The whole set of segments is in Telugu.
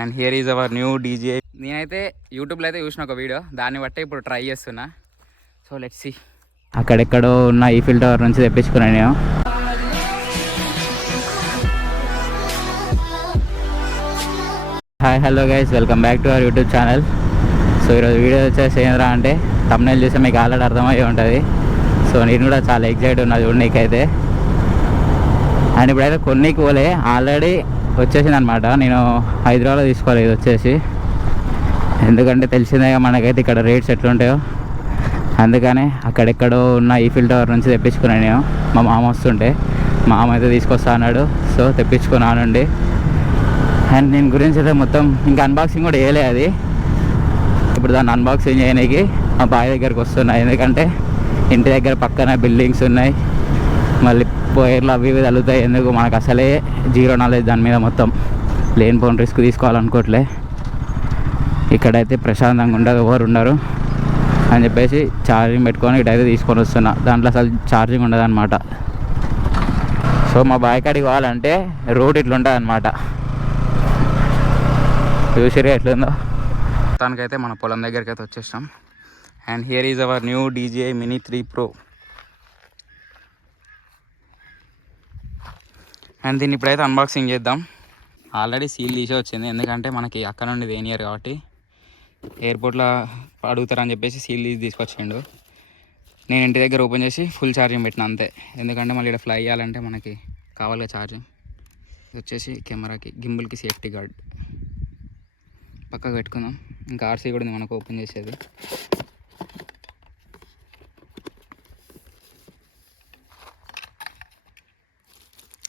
And here is our new DJ. నేనైతే యూట్యూబ్లో అయితే చూసిన ఒక వీడియో, దాన్ని బట్టి ఇప్పుడు ట్రై చేస్తున్నా. So let's see. అక్కడెక్కడో ఉన్న ఈఫిల్ టవర్ నుంచి తెప్పించుకున్నాను నేను. Hi hello guys, welcome back to our YouTube channel. So ఈరోజు వీడియో వచ్చేసి ఏంద్రా అంటే థంబ్నైల్ చూస్తే మీకు ఆల్రెడీ అర్థమయ్యి ఉంటుంది. సో నేను కూడా చాలా ఎక్సైట్ ఉన్నా చూడనీకైతే. అండ్ ఇప్పుడైతే కొన్నికి పోలే, ఆల్రెడీ వచ్చేసింది అనమాట. నేను హైదరాబాద్లో తీసుకోలేదు వచ్చేసి, ఎందుకంటే తెలిసిందే మనకైతే ఇక్కడ రేట్స్ ఎట్లుంటాయో. అందుకనే అక్కడెక్కడో ఉన్న ఈఫిల్ టవర్ నుంచి తెప్పించుకున్నాను నేను. మా మామ వస్తుంటే మా మామ అయితే తీసుకొస్తా అన్నాడు. సో తెప్పించుకున్నానండి. అండ్ దీని గురించి అయితే మొత్తం ఇంకా అన్బాక్సింగ్ కూడా వేయలే. అది ఇప్పుడు దాన్ని అన్బాక్సింగ్ చేయడానికి మా బాయ్ దగ్గరికి వస్తున్నా. ఎందుకంటే ఇంటి దగ్గర పక్కన బిల్డింగ్స్ ఉన్నాయి, మళ్ళీ పోయర్లు అవి ఇవి తగులుతాయి. ఎందుకు మనకు అసలే జీరో నాలెడ్జ్ దాని మీద, మొత్తం లేనిపోని రిస్క్ తీసుకోవాలనుకోవట్లే. ఇక్కడైతే ప్రశాంతంగా ఉండదు, ఎవరు ఉండరు అని చెప్పేసి ఛార్జింగ్ పెట్టుకొని ఇటైతే తీసుకొని వస్తున్నా. దాంట్లో అసలు ఛార్జింగ్ ఉండదు అనమాట. సో మా బాయ్ కాడికి పోవాలంటే రోడ్ ఇట్లా ఉంటుంది అనమాట. చూసిరే ఎట్లుందో. మొత్తానికైతే మన పొలం దగ్గరికి అయితే వచ్చేసాం. And here is our new DJI Mini 3 Pro. And దీన్ని ఇప్పుడైతే అన్బాక్సింగ్ చేద్దాం. ఆల్రెడీ సీల్ తీసే వచ్చింది, ఎందుకంటే మనకి అక్కడ నుండి దేనియర్ కాబట్టి ఎయిర్పోర్ట్లో అడుగుతారని చెప్పేసి సీల్ తీసి తీసుకొచ్చిండు. నేను ఇంటి దగ్గర ఓపెన్ చేసి ఫుల్ ఛార్జింగ్ పెట్టిన అంతే. ఎందుకంటే మళ్ళీ ఇక్కడ ఫ్లై చేయాలంటే మనకి కావాలిగా ఛార్జింగ్. ఇది వచ్చేసి కెమెరాకి, గింబుల్కి సేఫ్టీ గార్డ్ పక్కకు పెట్టుకుందాం. ఇంకా RC కూడా ఉంది మనకు ఓపెన్ చేసేది.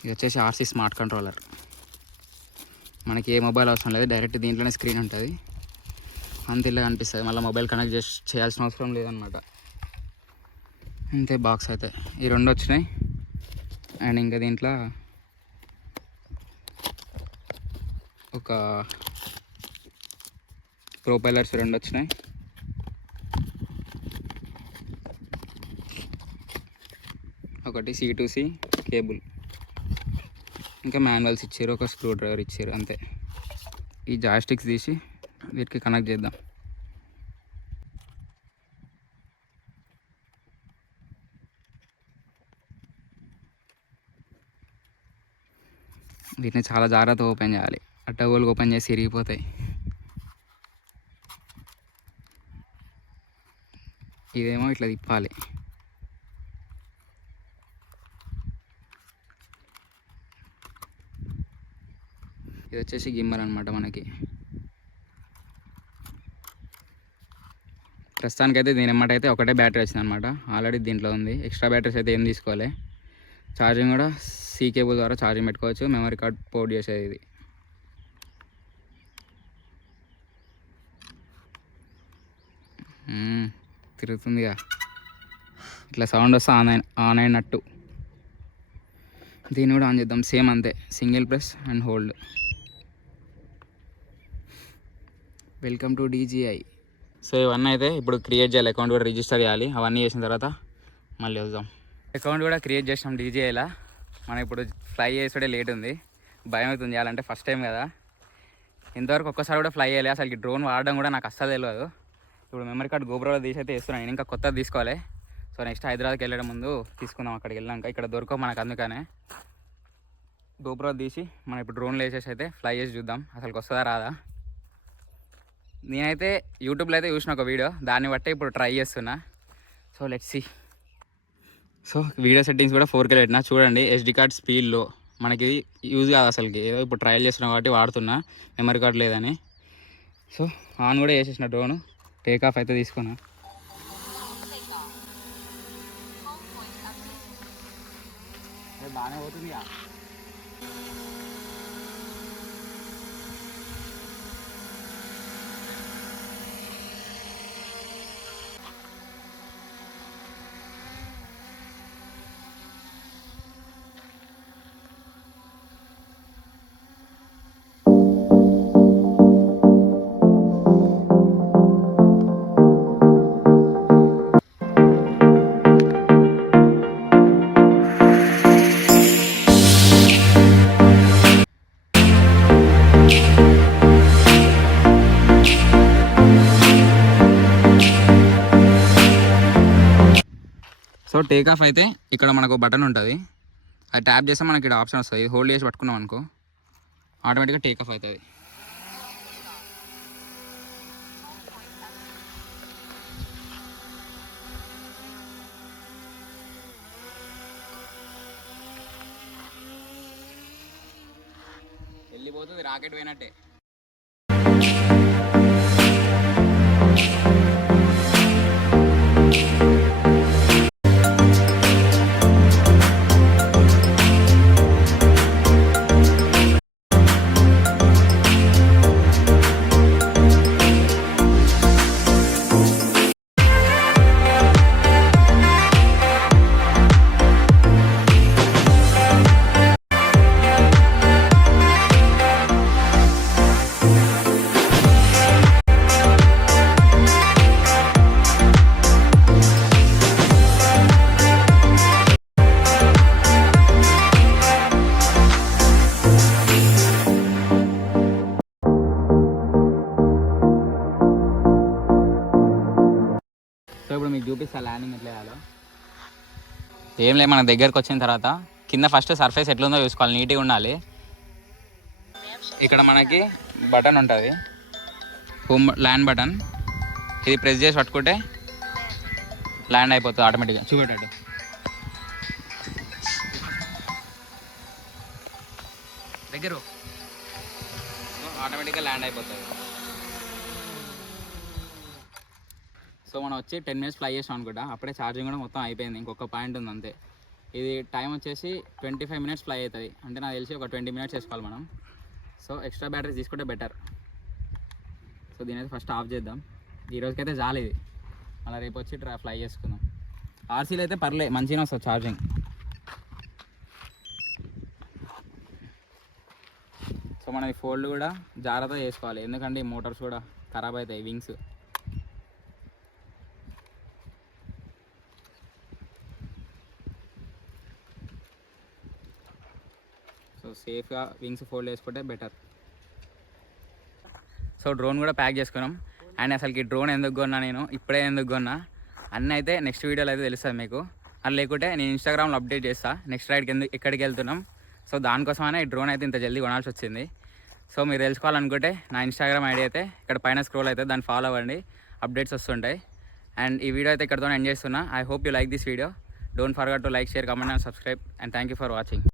ఇది వచ్చేసి RC స్మార్ట్ కంట్రోలర్. మనకి ఏ మొబైల్ అవసరం లేదు, డైరెక్ట్ దీంట్లోనే స్క్రీన్ ఉంటుంది, అంత ఇలా అనిపిస్తుంది. మళ్ళీ మొబైల్ కనెక్ట్ చేయాల్సిన అవసరం లేదనమాట. అంతే. బాక్స్ అయితే ఈ రెండు వచ్చినాయి. అండ్ ఇంకా దీంట్లో ఒక ప్రొపైలర్స్ రెండు వచ్చినాయి. ఒకటి C2C కేబుల్, ఇంకా మాన్యువల్స్ ఇచ్చారు, ఒక స్క్రూ డ్రైవర్ ఇచ్చారు, అంతే. ఈ జాయ్స్టిక్స్ తీసి వీటికి కనెక్ట్ చేద్దాం. వీటిని చాలా జాగ్రత్తగా ఓపెన్ చేయాలి, అట్టగోలుగా ఓపెన్ చేసి ఇరిగిపోతాయి. ఇదేమో ఇట్లా తిప్పాలి. ఇది వచ్చేసి గిమ్మల్ అనమాట మనకి. ప్రస్తుతానికైతే దీని ఎమ్మట అయితే ఒకటే బ్యాటరీ వచ్చింది అనమాట. ఆల్రెడీ దీంట్లో ఉంది, ఎక్స్ట్రా బ్యాటరీస్ అయితే ఏం తీసుకోవాలి. ఛార్జింగ్ కూడా C కేబుల్ ద్వారా ఛార్జింగ్ పెట్టుకోవచ్చు, మెమరీ కార్డ్ పోర్ట్ చేసేది ఇది. తిరుగుతుందిగా, ఇట్లా సౌండ్ వస్తే ఆన్ అయినట్టు. దీన్ని కూడా ఆన్ చేద్దాం, సేమ్ అంతే, single press and hold. Welcome to DJI. So ఇవన్నీ అయితే ఇప్పుడు క్రియేట్ చేయాలి, అకౌంట్ కూడా రిజిస్టర్ చేయాలి. అవన్నీ చేసిన తర్వాత మళ్ళీ వద్దాం. అకౌంట్ కూడా క్రియేట్ చేసినాం DJIలో. మనం ఇప్పుడు ఫ్లై చేసే లేట్ ఉంది, భయం అవుతుంది చేయాలంటే, ఫస్ట్ టైం కదా. ఇంతవరకు ఒక్కసారి కూడా ఫ్లై చేయాలి. అసలు డ్రోన్ వాడడం కూడా నాకు అస్సలు తెలియదు. ఇప్పుడు మెమరీ కార్డ్ గోప్రోలో తీసి అయితే వేస్తున్నాను. ఇంకా కొత్తది తీసుకోవాలి. సో నెక్స్ట్ హైదరాబాద్కి వెళ్ళడం ముందు తీసుకుందాం. అక్కడికి వెళ్ళాక ఇక్కడ దొరకవు మనకు, అందుకనే గోప్రో తీసి మనం ఇప్పుడు డ్రోన్లో వేసేసి అయితే ఫ్లై చేసి చూద్దాం అసలు వస్తుందా రాదా. నేనైతే యూట్యూబ్లో అయితే చూసిన ఒక వీడియో, దాన్ని బట్టి ఇప్పుడు ట్రై చేస్తున్నా. So let's see. So video settings కూడా 4K పెట్టినా చూడండి. SD కార్డ్ స్పీడ్లో మనకి యూజ్ కాదు అసలుకి, ఏదో ఇప్పుడు ట్రయల్ చేస్తున్నాం కాబట్టి వాడుతున్నా, మెమరీ కార్డ్ లేదని. సో ఆన్ కూడా చేసేసిన డ్రోన్. టేక్ ఆఫ్ అయితే తీసుకున్నా. బాగానే పోతుంది. సో టేక్ ఆఫ్ అయితే ఇక్కడ మనకు బటన్ ఉంటుంది, అది ట్యాప్ చేస్తే మనకి ఇక్కడ ఆప్షన్ వస్తుంది. హోల్డ్ చేసి పట్టుకున్నాం అనుకో ఆటోమేటిక్గా టేక్ ఆఫ్ అవుతుంది. వెళ్ళిపోతుంది, రాకెట్ పోయినట్టే. సో ఇప్పుడు మీకు చూపిస్తా ల్యాండింగ్ ఎట్లా వేయాలో. ఏం లేదు, మన దగ్గరకు వచ్చిన తర్వాత కింద ఫస్ట్ సర్ఫేస్ ఎట్లుందో చూసుకోవాలి, నీట్గా ఉండాలి. ఇక్కడ మనకి బటన్ ఉంటుంది, హోమ్ ల్యాండ్ బటన్, ఇది ప్రెస్ చేసి పట్టుకుంటే ల్యాండ్ అయిపోతుంది ఆటోమేటిక్గా. చూపెట్టు దగ్గర, ఆటోమేటిక్గా ల్యాండ్ అయిపోతుంది. సో మనం వచ్చి 10 minutes ఫ్లై చేసాం అనుకుంటా, అప్పుడే ఛార్జింగ్ కూడా మొత్తం అయిపోయింది, ఇంకొక పాయింట్ ఉంది అంతే. ఇది టైం వచ్చేసి 25 minutes ఫ్లై అవుతుంది, అంటే నాకు తెలిసి ఒక 20 minutes వేసుకోవాలి మనం. సో ఎక్స్ట్రా బ్యాటరీస్ తీసుకుంటే బెటర్. సో దీని అయితే ఫస్ట్ ఆఫ్ చేద్దాం. ఈరోజుకైతే చాలు ఇది, అలా రేపు వచ్చి ఫ్లై చేసుకుందాం. ఆర్సీలో అయితే పర్లే, మంచిగానే వస్తుంది ఛార్జింగ్. సో మనం ఈ ఫోల్డ్ కూడా జాగ్రత్తగా చేసుకోవాలి, ఎందుకంటే ఈ మోటార్స్ కూడా ఖరాబ్ అవుతాయి, వింగ్స్. సో సేఫ్గా వింగ్స్ ఫోల్డ్ చేసుకుంటే బెటర్. సో డ్రోన్ కూడా ప్యాక్ చేసుకున్నాం. అండ్ అసలుకి డ్రోన్ ఎందుకు కొన్నా, నేను ఇప్పుడే ఎందుకు కొన్నా అన్నీ అయితే నెక్స్ట్ వీడియోలో అయితే తెలుస్తుంది మీకు. అది లేకుంటే నేను ఇన్స్టాగ్రామ్లో అప్డేట్ చేస్తాను నెక్స్ట్ రైడ్కి ఎక్కడికి వెళ్తున్నాం. సో దానికోసమైనా ఈ డ్రోన్ అయితే ఇంత జల్దీ కొనాల్సి వచ్చింది. సో మీరు తెలుసుకోవాలనుకుంటే నా ఇన్స్టాగ్రామ్ ఐడి అయితే ఇక్కడ పైన స్క్రోల్ అయితే దాన్ని ఫాలో అవ్వండి, అప్డేట్స్ వస్తుంటాయి. అండ్ ఈ వీడియో అయితే ఇక్కడితో ఎండ్ చేస్తున్నా. I hope you like this video. Don't forget to like, share, comment and subscribe. And thank you for watching.